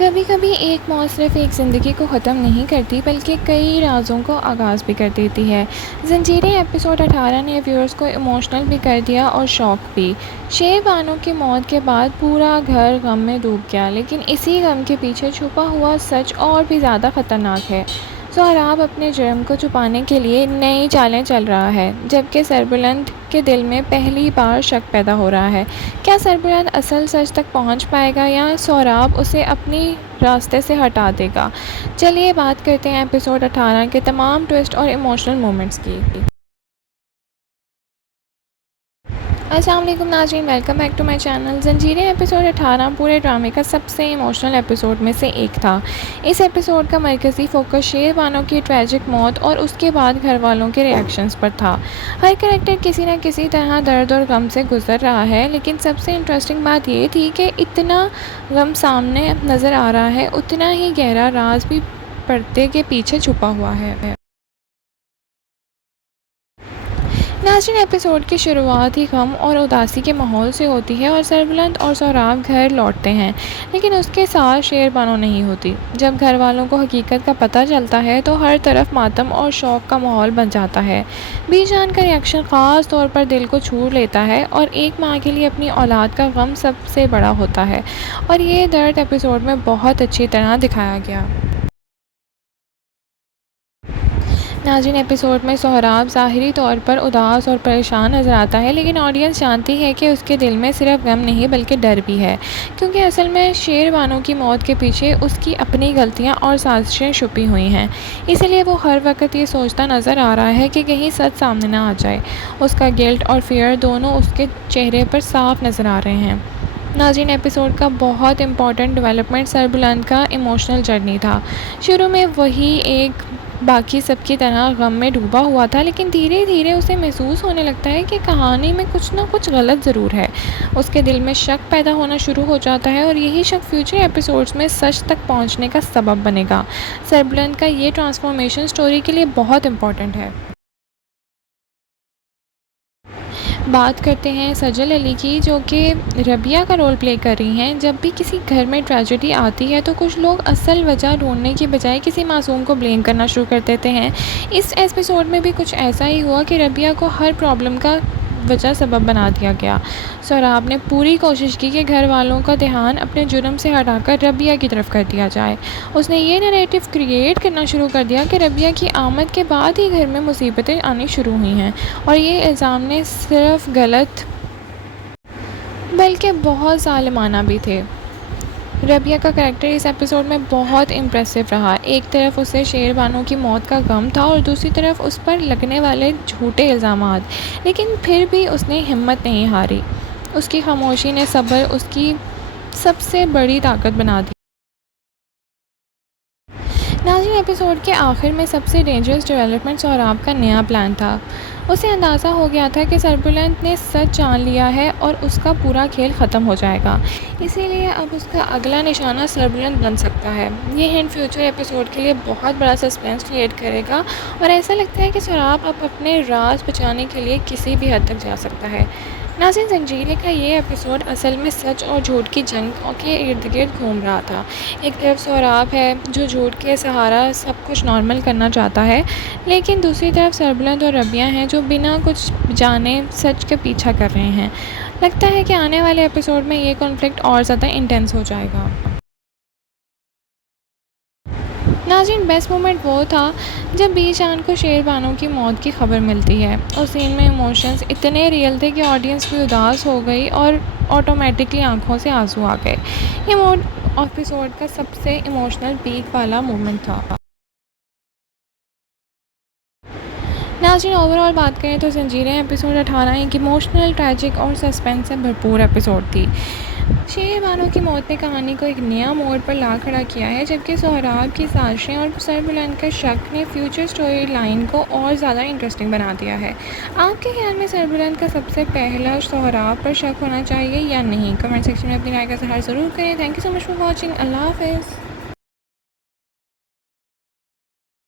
कभी कभी एक मौत सिर्फ एक ज़िंदगी को ख़त्म नहीं करती बल्कि कई राज़ों को आगाज़ भी कर देती है। ज़ंजीरें एपिसोड 18 ने व्यूअर्स को इमोशनल भी कर दिया और शॉक भी। शेर बानो की मौत के बाद पूरा घर गम में डूब गया, लेकिन इसी गम के पीछे छुपा हुआ सच और भी ज़्यादा ख़तरनाक है। सोहराब अपने जुर्म को छुपाने के लिए नई चालें चल रहा है, जबकि सरबुलंद के दिल में पहली बार शक पैदा हो रहा है। क्या सरबुलंद असल सच तक पहुंच पाएगा या सोहराब उसे अपनी रास्ते से हटा देगा? चलिए बात करते हैं एपिसोड 18 के तमाम ट्विस्ट और इमोशनल मोमेंट्स की। अस्सलाम वालेकुम नाज़रीन, welcome back to my channel. ज़ंजीरें एपिसोड 18 पूरे ड्रामे का सबसे इमोशनल एपिसोड में से एक था। इस एपिसोड का मरकज़ी फोकस शेर बानो की ट्रैजिक मौत और उसके बाद घर वालों के रिएक्शंस पर था। हर कैरेक्टर किसी न किसी तरह दर्द और गम से गुजर रहा है, लेकिन सबसे इंटरेस्टिंग बात ये थी कि इतना गम सामने नज़र आ रहा है, उतना ही गहरा राज भी पर्दे के पीछे छुपा हुआ है। नाज़रीन, एपिसोड की शुरुआत ही गम और उदासी के माहौल से होती है और सरबुलंद और सोहराब घर लौटते हैं, लेकिन उसके साथ शेर बानो नहीं होती। जब घर वालों को हकीकत का पता चलता है तो हर तरफ मातम और शौक का माहौल बन जाता है। बीजान का रिएक्शन ख़ास तौर पर दिल को छू लेता है और एक माँ के लिए अपनी औलाद का गम सबसे बड़ा होता है, और ये दर्द एपिसोड में बहुत अच्छी तरह दिखाया गया। नाज़रीन, एपिसोड में सोहराब ज़ाहिरी तौर पर उदास और परेशान नज़र आता है, लेकिन ऑडियंस जानती है कि उसके दिल में सिर्फ गम नहीं बल्कि डर भी है, क्योंकि असल में शेर बानो की मौत के पीछे उसकी अपनी गलतियां और साजिशें छुपी हुई हैं। इसलिए वो हर वक्त ये सोचता नज़र आ रहा है कि कहीं सच सामने ना आ जाए। उसका गिल्ट और फियर दोनों उसके चेहरे पर साफ नज़र आ रहे हैं। नाज़रीन, एपिसोड का बहुत इंपॉर्टेंट डेवलपमेंट सरबुलंद का इमोशनल जर्नी था। शुरू में वही एक बाकी सबकी तरह गम में डूबा हुआ था, लेकिन धीरे धीरे उसे महसूस होने लगता है कि कहानी में कुछ ना कुछ गलत ज़रूर है। उसके दिल में शक पैदा होना शुरू हो जाता है और यही शक फ्यूचर एपिसोड्स में सच तक पहुंचने का सबब बनेगा। सरबुलंद का ये ट्रांसफॉर्मेशन स्टोरी के लिए बहुत इंपॉर्टेंट है। बात करते हैं सजल अली की, जो कि रबिया का रोल प्ले कर रही हैं। जब भी किसी घर में ट्रेजेडी आती है तो कुछ लोग असल वजह ढूंढने की बजाय किसी मासूम को ब्लेम करना शुरू कर देते हैं। इस एपिसोड में भी कुछ ऐसा ही हुआ कि रबिया को हर प्रॉब्लम का वजह सबब बना दिया गया। सोहराब ने पूरी कोशिश की कि घर वालों का ध्यान अपने जुर्म से हटाकर रबिया की तरफ कर दिया जाए। उसने ये नैरेटिव क्रिएट करना शुरू कर दिया कि रबिया की आमद के बाद ही घर में मुसीबतें आनी शुरू हुई हैं, और ये इल्ज़ाम ने सिर्फ गलत बल्कि बहुत ज़ालिमाना भी थे। रबिया का करैक्टर इस एपिसोड में बहुत इम्प्रेसिव रहा। एक तरफ उसे शेर बानो की मौत का गम था और दूसरी तरफ उस पर लगने वाले झूठे इल्ज़ामात, लेकिन फिर भी उसने हिम्मत नहीं हारी। उसकी खामोशी ने सब्र उसकी सबसे बड़ी ताकत बना दी। नाज़रीन, एपिसोड के आखिर में सबसे डेंजरस डेवलपमेंट सोहराब का नया प्लान था। उसे अंदाज़ा हो गया था कि सरबुलंद ने सच जान लिया है और उसका पूरा खेल ख़त्म हो जाएगा। इसीलिए अब उसका अगला निशाना सरबुलंद बन सकता है। ये हिंट फ्यूचर एपिसोड के लिए बहुत बड़ा सस्पेंस क्रिएट करेगा, और ऐसा लगता है कि सोहराब अब अपने राज बचाने के लिए किसी भी हद तक जा सकता है। नाज़रीन, ज़ंजीरें का ये एपिसोड असल में सच और झूठ की जंग के इर्द गिर्द घूम रहा था। एक तरफ सोहराब है जो झूठ के सहारा सब कुछ नॉर्मल करना चाहता है, लेकिन दूसरी तरफ सरबुलंद और रबिया हैं जो बिना कुछ जाने सच के पीछा कर रहे हैं। लगता है कि आने वाले एपिसोड में ये कॉन्फ्लिक्ट और ज़्यादा इंटेंस हो जाएगा। नाज़रीन, बेस्ट मोमेंट वो था जब बीजान को शेर बानो की मौत की खबर मिलती है। उस सीन में इमोशंस इतने रियल थे कि ऑडियंस भी उदास हो गई और ऑटोमेटिकली आंखों से आंसू आ गए। ये मोड एपिसोड का सबसे इमोशनल पीक वाला मोमेंट था। नाज़रीन, ओवरऑल बात करें तो ज़ंजीरें एपिसोड 18 एक इमोशनल, ट्रैजिक और सस्पेंस से भरपूर एपिसोड थी। शेर बानो की मौत ने कहानी को एक नया मोड़ पर ला खड़ा किया है, जबकि सोहराब की साजिशें और सरबुलंद का शक ने फ्यूचर स्टोरी लाइन को और ज़्यादा इंटरेस्टिंग बना दिया है। आपके ख्याल में सरबुलंद का सबसे पहला सोहराब पर शक होना चाहिए या नहीं? कमेंट सेक्शन में अपनी राय का इज़हार ज़रूर करें। Thank you so much for watching. Allah हाफ़िज़।